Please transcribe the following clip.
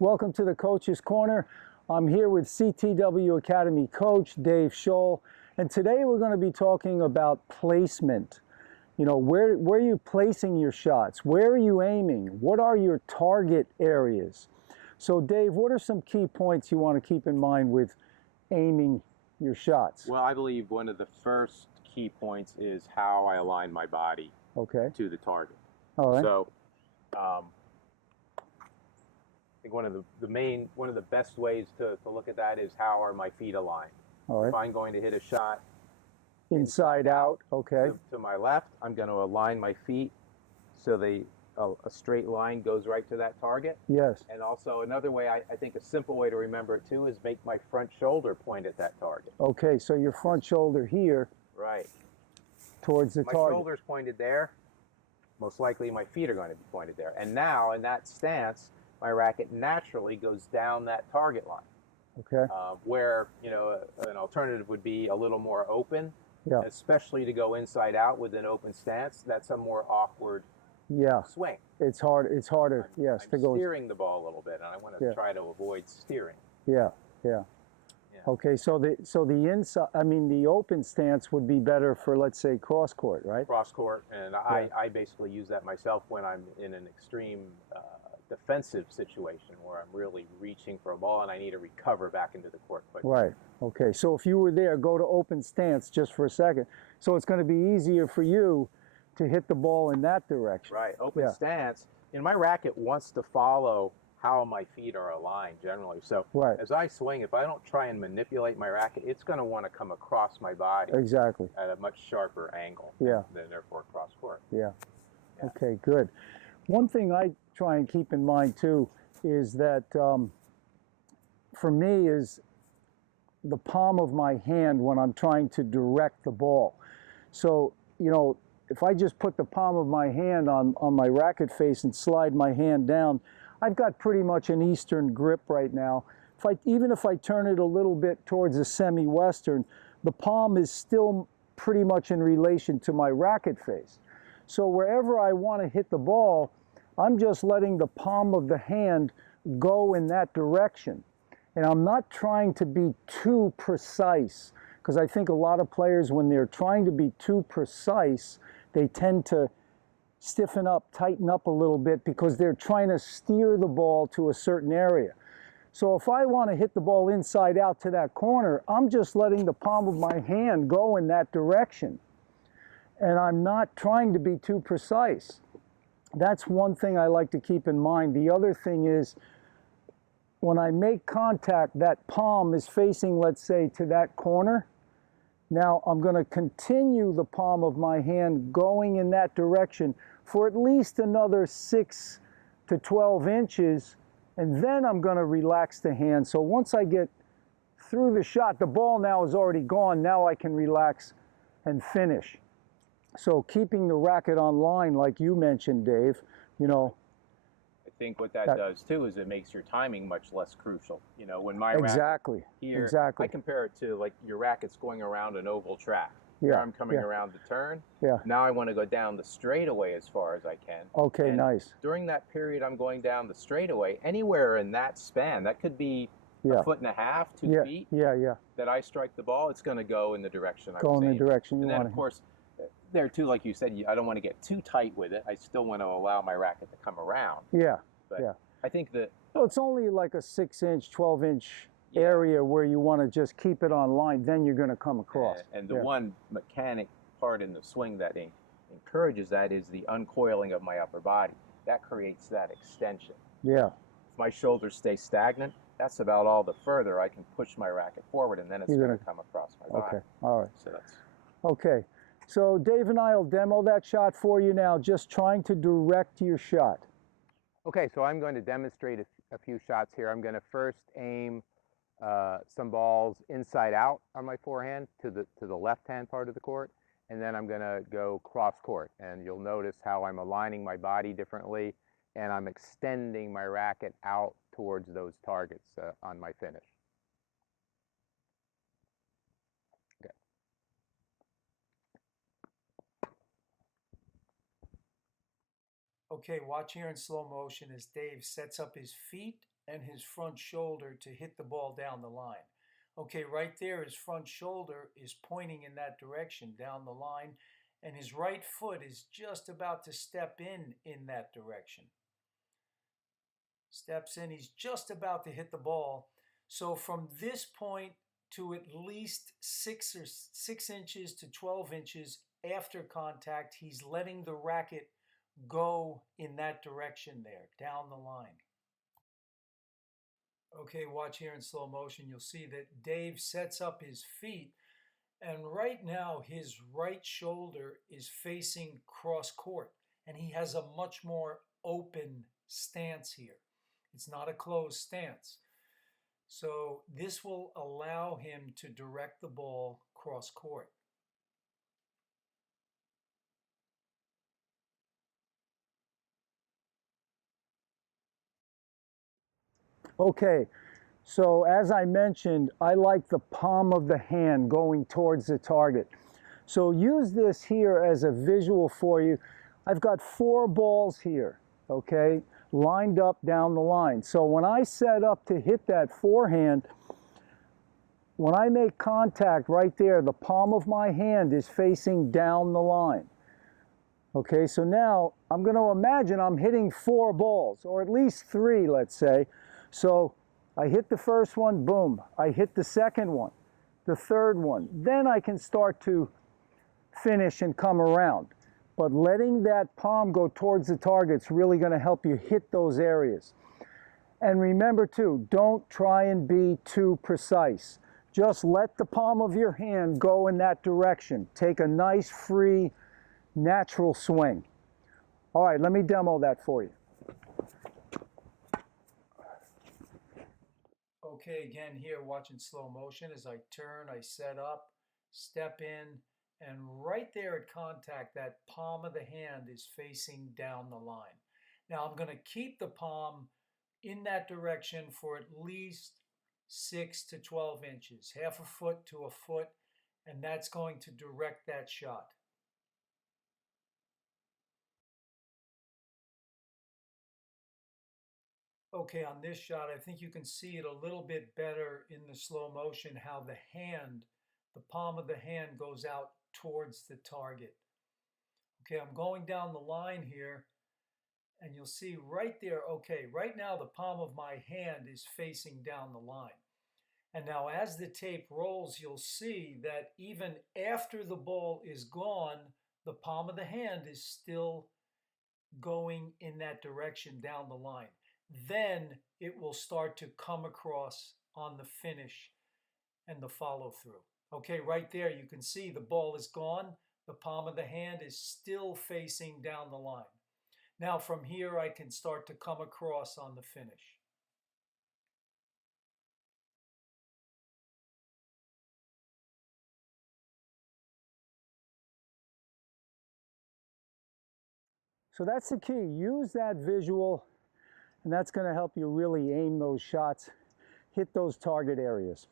Welcome to the Coach's Corner. I'm here with CTW Academy coach Dave Scholl, and today we're going to be talking about placement. You know, where are you placing your shots? Where are you aiming? What are your target areas? So Dave, what are some key points you want to keep in mind with aiming your shots? Well, I believe one of the first key points is how I align my body to the target. All right. So I think one of the best ways to look at that is how are my feet aligned. All right. If I'm going to hit a shot Inside out, okay. to my left, I'm going to align my feet so a straight line goes right to that target. Yes. And also another way, I think a simple way to remember it too is make my front shoulder point at that target. Okay, so your front shoulder here. Right. Towards the target. My shoulder's pointed there. Most likely my feet are going to be pointed there. And now in that stance, my racket naturally goes down that target line. Okay. Where, you know, an alternative would be a little more open, especially to go inside out with an open stance. That's a more awkward swing. It's harder, I'm to go. Steering the ball a little bit, and I want to try to avoid steering. Yeah. Okay, so the inside, the open stance would be better for, let's say, cross court, right? Cross court, and I basically use that myself when I'm in an extreme defensive situation where I'm really reaching for a ball and I need to recover back into the court quickly. Right. Okay, so if you were there, go to open stance just for a second. So it's going to be easier for you to hit the ball in that direction. Right, open stance. And my racket wants to follow how my feet are aligned generally. So as I swing, if I don't try and manipulate my racket, it's going to want to come across my body at a much sharper angle than therefore cross court. Yeah. Okay, good. One thing I try and keep in mind too is that for me is the palm of my hand when I'm trying to direct the ball. So, you know, if I just put the palm of my hand on my racket face and slide my hand down, I've got pretty much an Eastern grip right now. Even if I turn it a little bit towards a semi-Western, the palm is still pretty much in relation to my racket face. So wherever I want to hit the ball, I'm just letting the palm of the hand go in that direction. And I'm not trying to be too precise, because I think a lot of players, when they're trying to be too precise, they tend to stiffen up, tighten up a little bit because they're trying to steer the ball to a certain area. So if I want to hit the ball inside out to that corner, I'm just letting the palm of my hand go in that direction. And I'm not trying to be too precise. That's one thing I like to keep in mind. The other thing is, when I make contact, that palm is facing, let's say, to that corner. Now I'm going to continue the palm of my hand going in that direction for at least another 6 to 12 inches, and then I'm going to relax the hand. So once I get through the shot, the ball now is already gone. Now I can relax and finish. So keeping the racket on line, like you mentioned, Dave, you know. I think what that does too is it makes your timing much less crucial. You know, when my racket here, I compare it to like your racket's going around an oval track. Here I'm coming around the turn. Now I want to go down the straightaway as far as I can. Okay, nice. During that period I'm going down the straightaway, anywhere in that span, that could be a foot and a half, 2 feet, that I strike the ball, it's going to go in the direction I was aiming. Go in the direction you want to. And then of course, there too, like you said, I don't want to get too tight with it. I still want to allow my racket to come around. But I think that... Well, it's only like a 6-inch, 12-inch area where you want to just keep it on line, then you're going to come across. And the one mechanic part in the swing that encourages that is the uncoiling of my upper body. That creates that extension. If my shoulders stay stagnant, that's about all the further I can push my racket forward, and then it's going to come across my body. Okay, all right. So that's... Okay, so Dave and I will demo that shot for you now, just trying to direct your shot. Okay, so I'm going to demonstrate a few shots here. I'm going to first aim some balls inside out on my forehand to the left-hand part of the court, and then I'm going to go cross court. And you'll notice how I'm aligning my body differently, and I'm extending my racket out towards those targets on my finish. Okay, watch here in slow motion as Dave sets up his feet and his front shoulder to hit the ball down the line. Okay, right there, his front shoulder is pointing in that direction down the line, and his right foot is just about to step in that direction. Steps in, he's just about to hit the ball. So from this point to at least 6 inches to 12 inches after contact, he's letting the racket go in that direction there, down the line. Okay, watch here in slow motion. You'll see that Dave sets up his feet, and right now his right shoulder is facing cross court, and he has a much more open stance here. It's not a closed stance. So this will allow him to direct the ball cross court. Okay, so as I mentioned, I like the palm of the hand going towards the target. So use this here as a visual for you. I've got 4 balls here, okay, lined up down the line. So when I set up to hit that forehand, when I make contact right there, the palm of my hand is facing down the line. Okay, so now I'm going to imagine I'm hitting 4 balls, or at least 3, let's say. So I hit the first one, boom. I hit the second one, the third one. Then I can start to finish and come around. But letting that palm go towards the target is really going to help you hit those areas. And remember too, don't try and be too precise. Just let the palm of your hand go in that direction. Take a nice, free, natural swing. All right, let me demo that for you. Okay, again here, watching slow motion. As I turn, I set up, step in, and right there at contact, that palm of the hand is facing down the line. Now I'm going to keep the palm in that direction for at least 6 to 12 inches, half a foot to a foot, and that's going to direct that shot. Okay, on this shot, I think you can see it a little bit better in the slow motion how the hand, the palm of the hand goes out towards the target. Okay, I'm going down the line here, and you'll see right there, okay, right now the palm of my hand is facing down the line. And now as the tape rolls, you'll see that even after the ball is gone, the palm of the hand is still going in that direction down the line. Then it will start to come across on the finish and the follow through. Okay, right there you can see the ball is gone. The palm of the hand is still facing down the line. Now from here I can start to come across on the finish. So that's the key. Use that visual, and that's going to help you really aim those shots, hit those target areas.